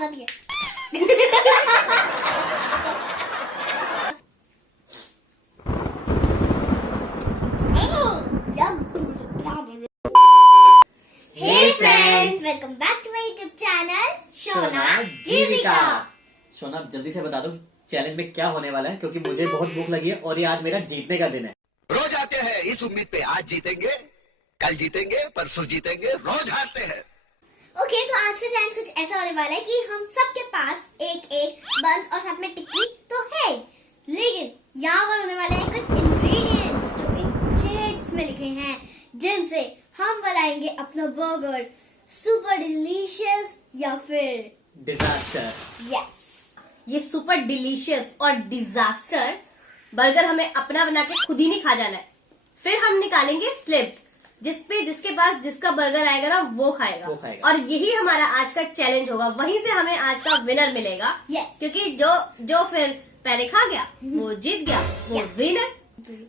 आवाज आती है। Hey friends, welcome back to my YouTube channel Shona जीविका। शोना जल्दी से बता दो चैलेंज में क्या होने वाला है, क्योंकि मुझे बहुत भूख लगी है और ये आज मेरा जीतने का दिन है। रोज आते हैं इस उम्मीद पे आज जीतेंगे, कल जीतेंगे, परसों जीतेंगे, रोज हारते हैं। ओके, तो आज का चैलेंज कुछ ऐसा होने वाला है कि हम सबके पास एक एक बंद और साथ में टिक्की तो है, लेकिन यहाँ पर होने वाले हैं कुछ इंग्रेडिएंट्स जो इन चेट्स में लिखे हैं, जिनसे हम बनाएंगे अपना बर्गर सुपर डिलीशियस या फिर डिजास्टर। यस। ये सुपर डिलीशियस और डिजास्टर बर्गर हमें अपना बना के खुद ही नहीं खा जाना है। फिर हम निकालेंगे स्लिप्स, जिसके पास जिसका बर्गर आएगा ना वो खाएगा। और यही हमारा आज का चैलेंज होगा। वहीं से हमें आज का विनर मिलेगा। Yes. क्योंकि जो फिर पहले खा गया वो जीत गया, वो विनर।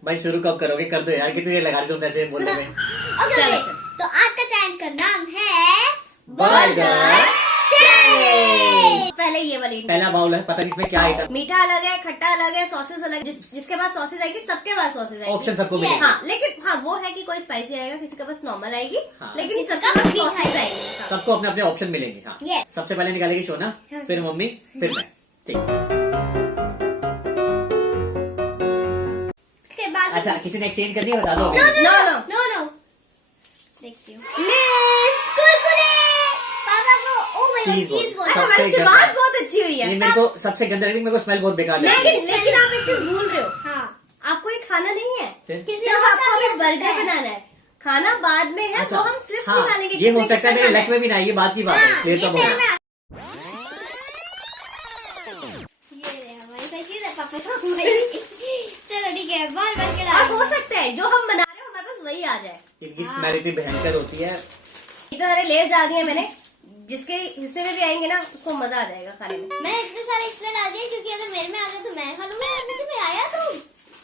भाई शुरू कब करोगे? कर दो यार, कितनी देर लगा दी तुमने ऐसे बोलने में। ओके, तो आज का चैलेंज का नाम है बर्गर चैलेंज। पहले ये वाली पहला बाउल है, पता नहीं इसमें क्या आइटम। मीठा अलग है, खट्टा अलग है, सॉसेस अलग। जिसके पास सॉसेस आएगी सबके पास सॉसेस आएगी। ऑप्शन सबको मिलेगा। हाँ, लेकिन हाँ वो है कि कोई स्पाइसी आएगा, किसी के पास नॉर्मल आएगी। हाँ। लेकिन किसी सबके का पास मीठा सॉसेस आएगी। आएगी। हाँ। सबको अपने अपने ऑप्शन मिलेंगे। हाँ, Yes. सबसे पहले निकालेगी शोना, हाँ। फिर मम्मी, फिर मैं। ठीक। बाद अच्छा, किसी ने एक्सचेंज करनी है? बता दो। No no No, no. No no देखती हूँ। Miss! कुरकुरे पापा को। ओ माय गॉड, चीज चीज बॉल। बॉल। अरे सबसे हमारी शुरुआत बहुत अच्छी हुई ये है। मेरे को सबसे गंदा लगी, मेरे को स्मेल बहुत बेकार लगी। लेकिन आप एक चीज भूल रहे हो, हाँ, आपको ये खाना नहीं है। फिर? किसी सिर्फ और का आपको भी अभी हो सकता बर्गर है। बनाना है। खाना बाद में है, अच्छा, वो हम स्लिप्स हाँ, निकालेंगे। ये हो किसने सकता है किसका मेरे खाना लक में भी ना आए, ये बात की बात है। हाँ, ये ये तो मेरे बहुत में ये ले हमारी सही चीज है पापा को हमारी। चलो ठीक है, बार बार के और हो सकता है जो हम बना रहे हो हमारे पास वही आ जाए। इनकी स्मेल इतनी भयंकर होती है। इतने सारे लेस डाल दिए मैंने, जिसके हिस्से में भी आएंगे ना उसको मजा आ जाएगा खाने में। मैंने इतने सारे इसलिए डाल दिए क्योंकि अगर मेरे में आ गया तो मैं खा लूंगा, और किसी में आया तो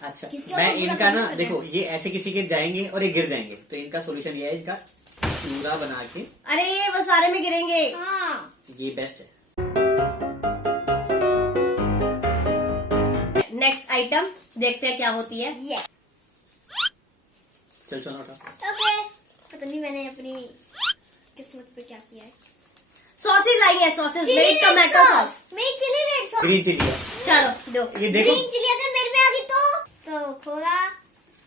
अच्छा, किसके और मैं को पूरा इनका ना करना देखो, ये ऐसे किसी के जाएंगे और ये गिर जाएंगे, तो इनका सोल्यूशन ये है, इनका चूरा बना के। अरे ये वो सारे में गिरेंगे। हाँ, ये बेस्ट है। नेक्स्ट आइटम देखते हैं क्या होती है। ये चल सुनो उठा। ओके। पता नहीं मैंने अपनी किस्मत पे क्या किया है। सॉसेज आई है, सॉसेज चिली मेरी रेड टोमेटो सॉस, सॉस। मेरी chilli red sauce. Green chilli है। चलो दो। ये देखो, ग्रीन चिली अगर मेरे में आ गई तो खोला,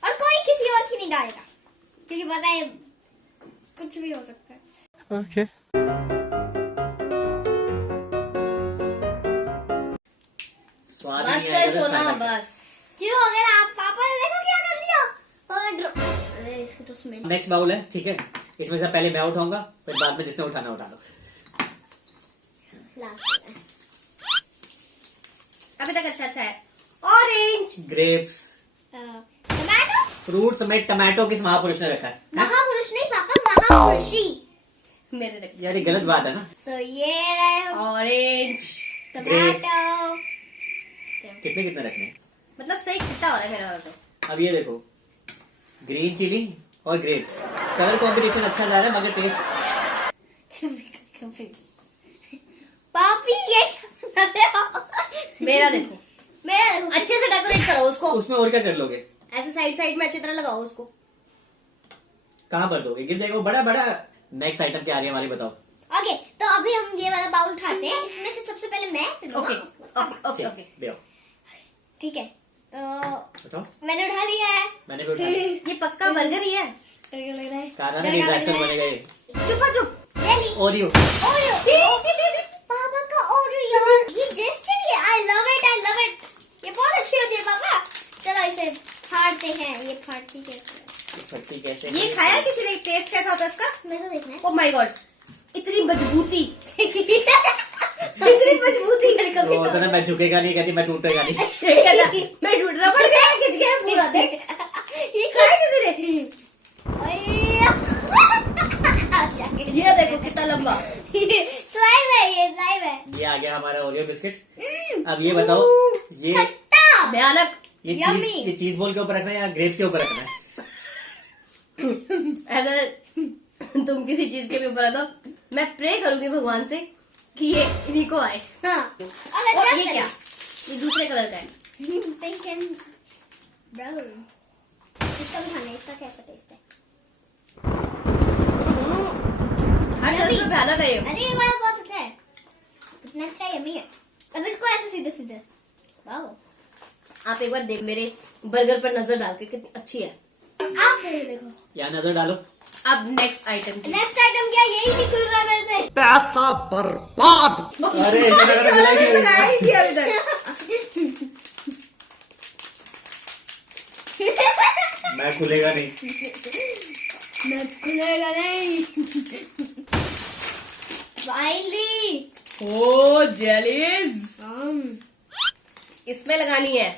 और कोई किसी और की नहीं डालेगा, क्योंकि पता है कुछ भी हो सकता है। स्वाद बस नहीं आएगा कर तो सोना, फायदा क्या? बस। क्यों, अगर आप पापा ने देखो क्या कर दिया। अरे इसकी तो स्मेल। नेक्स्ट बाउल है, ठीक है। इसमें से पहले मैं उठाऊंगा, फिर बाद में जिसने उठाना उठा लो। लास्ट में अभी तक अच्छा है। ऑरेंज। Grapes, tomato. फ्रूट समेत टमाटो किस महापुरुष ने रखा है? महापुरुष नहीं पापा, महापुरुषी। मेरे रख। यार ये गलत बात है ना। सो ये रहे ऑरेंज टमाटो। कितने कितने रखने हैं? मतलब सही खट्टा हो रहा है मेरा तो। अब ये देखो, ग्रीन चिली और ग्रेप्स, कलर कॉम्बिनेशन अच्छा जा रहा है, मगर टेस्ट पापी ये क्या बना रहे हो? मेरा देखो, मेरा देखो। अच्छे से डेकोरेट करो उसको। उसमें और क्या कर लोगे? ऐसे साइड साइड में अच्छी तरह लगाओ उसको। कहाँ पर दोगे? गिर जाएगा वो बड़ा बड़ा। नेक्स्ट आइटम क्या आ रही है हमारी, बताओ। ओके, तो अभी हम ये वाला बाउल उठाते हैं। इसमें से सबसे पहले मैं फिर ओके मम्मा। Okay okay okay. ले आओ, ठीक है, तो बताओ। मैंने उठा लिया है। मैंने भी उठा लिया। ये पक्का बर्गर ही है। डर लग रहा है। कहा था ना डर लग डिजास्टर रहा है। बनेगा ये। चुप चुप। ले ली ओरियो। ओरियो। पापा का ओरियो यार, ये जस्ट चलिए। I love it, I love it. ये बहुत अच्छी होती है पापा। चलो इसे फाड़ते हैं। ये फाड़ती कैसे है? फटती कैसे? ये खाया किसी ने? टेस्ट कैसा होता है इसका? मेरे को देखना है। ओ माय गॉड, इतनी मजबूती। इतनी मजबूती। मेरे को भी वो तो। होता ना, मैं झुकेगा नहीं, कहती मैं टूटेगा नहीं। मैं ढूंढ रहा, पड़ गया, खिंच गया पूरा। देख ये खाया किसी ने? जाके ये देखो कितना लंबा। स्लाइम है, ये स्लाइम है। ये आ गया हमारा ओरियो बिस्किट। अब ये बताओ, ये खट्टा। भयानक। Yummy. ये चीज बॉल के ऊपर रखना है या ग्रेप्स के ऊपर रखना है? ऐसा तुम किसी चीज के भी ऊपर आ दो, मैं प्रे करूंगी भगवान से कि ये इन्हीं को आए। हाँ और और अच्छा ये क्या, ये दूसरे कलर का है। Pink and brown. इसका भी खाना है, इसका कैसा टेस्ट है? हर तरह से भयानक है ये। अरे ये वाला बहुत अच्छा है, कितना अच्छा यम्मी है। अब इसको ऐसे सीधे सीधे, वाह। आप एक बार देख, मेरे बर्गर पर नजर डाल के कितनी अच्छी है। आप मेरे देखो। यहाँ नजर डालो। अब नेक्स्ट आइटम की। नेक्स्ट आइटम क्या, यही नहीं खुल रहा मेरे से। पैसा बर्बाद। अरे ऐसा लग रहा है कि लगाया ही थी अभी तक। मैं खुलेगा नहीं। मैं खुलेगा नहीं। फाइनली ओ जेलीज, इसमें लगानी है।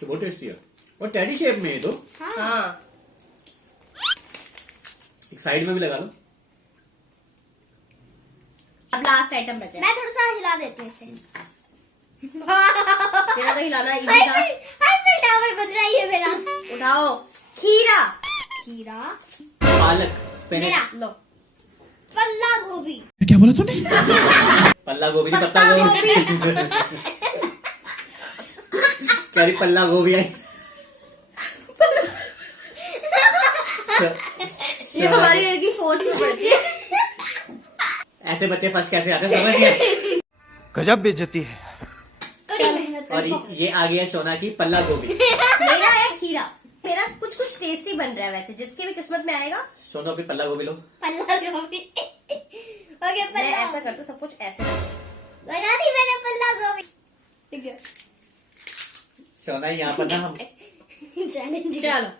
तो बहुत टेस्टी है और टेडी शेप में है तो। हाँ, एक साइड में भी लगा लो। अब लास्ट आइटम बचा है। मैं थोड़ा सा हिला देती हूँ इसे। तेरा तो हिलाना इजी था। हाइफिल टावर बज रहा है ये मेरा। उठाओ खीरा, खीरा, पालक, स्पिनच। मेरा लो। पल्ला गोभी। पल्ला गोभी नहीं, पत्ता गोभी। कह रही पल्ला गोभी आई। ये हमारी लड़की फोर्थ में पढ़ती है। ऐसे बच्चे फर्स्ट कैसे आते हैं समझ नहीं। गजब बेइज्जती है। कड़ी मेहनत और ये आ गया सोना की पल्ला गोभी। मेरा है खीरा। मेरा कुछ कुछ टेस्टी बन रहा है वैसे, जिसके भी किस्मत में आएगा। सोना भी पल्ला गोभी लो। पल्ला गोभी। ओके मैं पल्ला ऐसा कर दूं, सब कुछ ऐसे कर दूं। लगा दी मैंने पल्ला गोभी। ठीक है। सोना यहाँ पर ना हम चैलेंज। चलो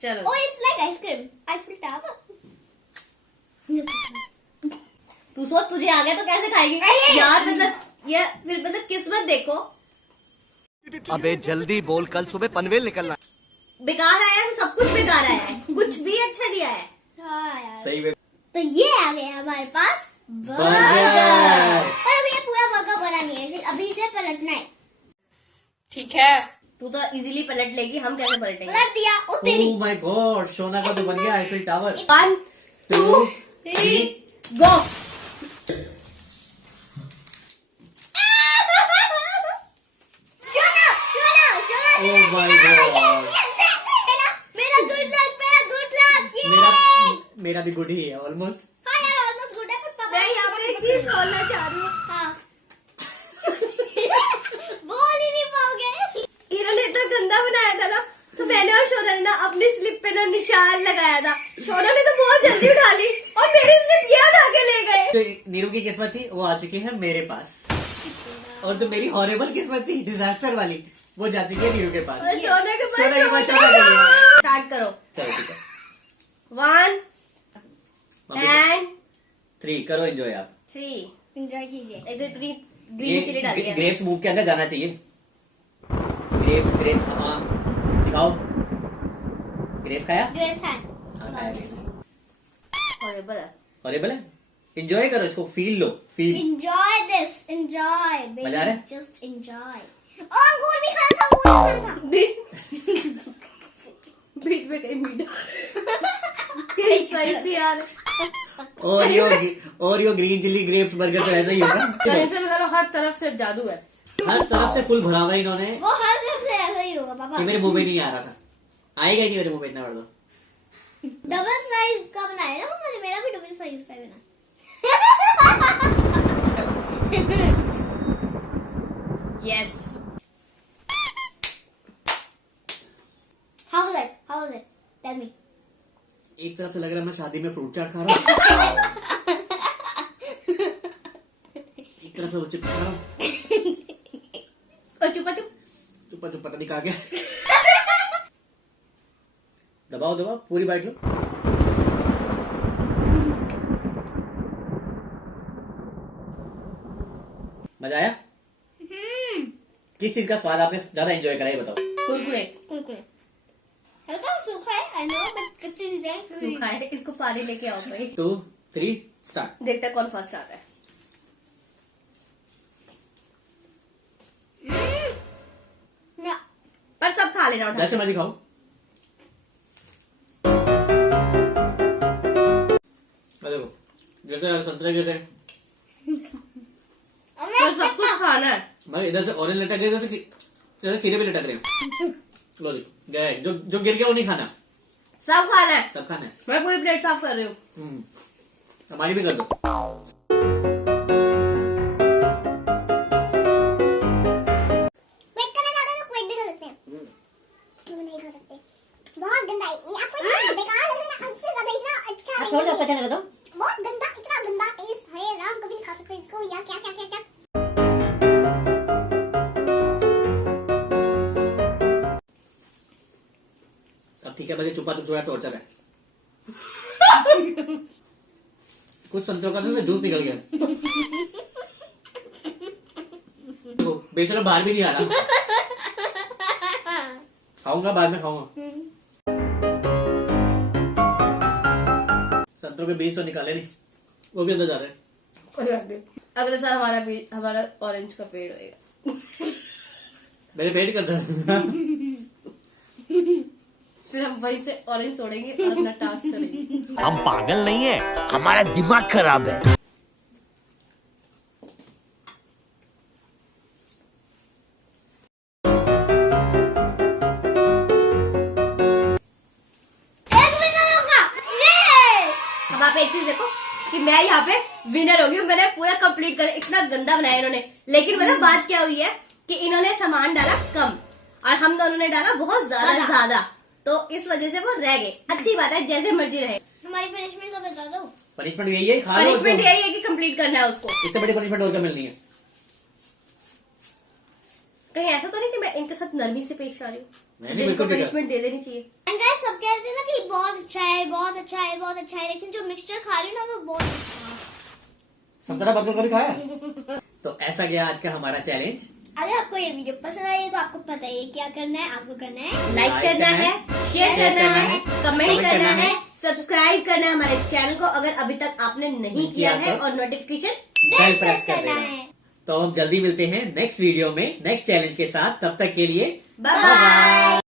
चलो। Oh, it's like ice cream. Eiffel Tower. तू सोच, तुझे आ गया तो कैसे खाएगी अरे! यार। मतलब ये फिर मतलब किस्मत देखो। अबे जल्दी बोल, कल सुबह पनवेल निकलना। बेकार आया तो सब कुछ बेकार आया है, कुछ भी अच्छा नहीं आया है। हाँ यार। सही में तो ये आ गया हमारे पास बर्गर। पर अभी ये पूरा बर्गर बना नहीं है, अभी इसे पलटना है। तू तो इजीली पलट लेगी, हम कैसे पलटेंगे। पलट दिया। ओ तेरी। ओह माय गॉड, सोना का तो बन गया Eiffel tower. 1 2 3 go. Shona Shona Shona. Oh my God. मेरा गुड लक, मेरा गुड लक। मेरा भी गुड ही है ऑलमोस्ट। हाँ यार ऑलमोस्ट गुड है, पर पापा मैं यहाँ पे एक चीज बोलना चाह रही हूँ। हाँ। बोल ही नहीं पाओगे। इन्होंने इतना गंदा बनाया था ना, तो मैंने और शोना ने ना अपनी स्लिप पे ना निशान लगाया था। शोना ने तो बहुत जल्दी उठा ली और मेरी स्लिप ये उठा के ले गए। तो नीरू की किस्मत थी, वो आ चुकी है मेरे पास। और जो मेरी हॉरेबल किस्मत थी, डिजास्टर वाली, वो जा चुकी है नीरू के पास। और शोना के पास शोना के पास शोना के लिए। स्टार्ट करो। चलो ठीक है। 1 मम्मी एंड 3 करो एंजॉय आप। 3। एंजॉय कीजिए। एक तो इतनी ग्रीन चिली डाली है। ग्रेप्स मुंह के अंदर जाना चाहिए। ग्रेप्स हाँ दिखाओ। ग्रेप्स खाया? ग्रेप्स है। हाँ खाया ग्रेप्स। हॉरिबल है। हॉरेबल है? एंजॉय करो इसको, feel low, feel. Enjoy this, enjoy, मजा आ रहा है? baby, just enjoy. और अंगूर भी खाना था, अंगूर भी खाना था। बीच में कहीं मीठा कहीं स्पाइसी यार। Oreo green chilli grapes burger तो ऐसा ही होगा। ऐसे में हर तरफ से जादू है। हर तरफ से फुल भरा हुआ है इन्होंने। वो हर तरफ से ऐसा ही होगा पापा। ये मेरे मुंह में नहीं आ रहा था, आएगा ही नहीं मेरे मुंह में इतना बड़ा तो। डबल साइज का बनाया ना मम्मा ने, मेरा भी डबल साइज का ही बना। Yes. How was it? How was it? Tell me. एक तरफ से लग रहा है मैं शादी में फ्रूट चाट खा रहा हूँ। एक तरफ से वो चिप्स खा रहा हूँ। और चुपा चुप। चुपा चुप पता नहीं कहा गया। दबाओ दबाओ, पूरी बाइट लो। मजा आया? किस चीज का स्वाद आपने ज्यादा एंजॉय करा ये बताओ। कुरकुरे। कुरकुरे। हल्का सूखा है, I know, but कच्ची चीजें सूखा है, इसको पानी लेके आओ भाई। 2 3 स्टार्ट। देखते हैं कौन फर्स्ट आता है। ना। पर सब खा लेना उठा जैसे मैं दिखाऊं। देखो जैसे संतरे गिर रहे तो सब कुछ खाना है। भाई, इधर से ऑरेंज लटक गए, जैसे खीरे भी लटक रहे हैं। लो देखो, गए जो गिर गया वो नहीं खाना, सब खाना है। सब खाना है। मैं पूरी प्लेट साफ कर रही हूँ। हमारी भी कर दो। क्विट करना चाहते हो तो क्विट भी कर सकते हैं। वो नहीं खा सकते, बहुत गंदा है ये। आपको इतना बेकार लग रहा है ना, हमसे ज्यादा इतना अच्छा छोड़ दो, पता लगा दो। बहुत गंदा, इतना गंदा टेस्ट है। राम कभी नहीं खा सकते इसको, या क्या क्या क्या क्या। सब ठीक है, बस चुपा तो थोड़ा टॉर्चर है। कुछ संतरों का तो जूस निकल गया। देखो, बेचारा बाहर भी नहीं आ रहा। खाऊंगा, बाद में खाऊंगा। संतरों के बीज तो निकाले नहीं, वो भी अंदर जा रहे हैं। अगले साल हमारा ऑरेंज का पेड़ होएगा। मेरे पेट का दर्द। फिर हम वहीं से ऑरेंज तोड़ेंगे और अपना टास्क करेंगे। हम पागल नहीं है, हमारा दिमाग खराब है। अब आप एक चीज देखो कि मैं यहाँ पे विनर हो गई हूँ। मैंने पूरा कंप्लीट कर, इतना गंदा बनाया इन्होंने। लेकिन मतलब बात क्या हुई है कि इन्होंने सामान डाला कम और हम दोनों ने डाला बहुत ज्यादा, तो इस वजह से वो रह गए। अच्छी बात है, जैसे मर्जी रहे। हमारी पनिशमेंट तो बता दो। पनिशमेंट यही है, खा लो पनिशमेंट उसको। यही है कि कंप्लीट करना है उसको। इससे बड़ी पनिशमेंट और क्या मिलनी है? कहीं ऐसा तो नहीं कि मैं इनके साथ नरमी से पेश आ रही हूँ। नहीं, मुझे इनको बिल्कुल ठीक है। पनिशमेंट दे देनी चाहिए। एंड गाइस, सब कहते हैं ना कि बहुत अच्छा है, बहुत अच्छा है, बहुत अच्छा है, लेकिन जो मिक्सचर खा रही हूँ ना वो बहुत अच्छा है। संतरा बर्गर कभी खाया? तो ऐसा गया आज का हमारा चैलेंज। अगर आपको ये वीडियो पसंद आई है तो आपको पता है क्या करना है। आपको करना है लाइक करना है, शेयर करना है, कमेंट करना है, सब्सक्राइब करना है हमारे चैनल को अगर अभी तक आपने नहीं किया है, और नोटिफिकेशन बेल प्रेस कर देना। तो हम जल्दी मिलते हैं नेक्स्ट वीडियो में नेक्स्ट चैलेंज के साथ। तब तक के लिए बाय बाय।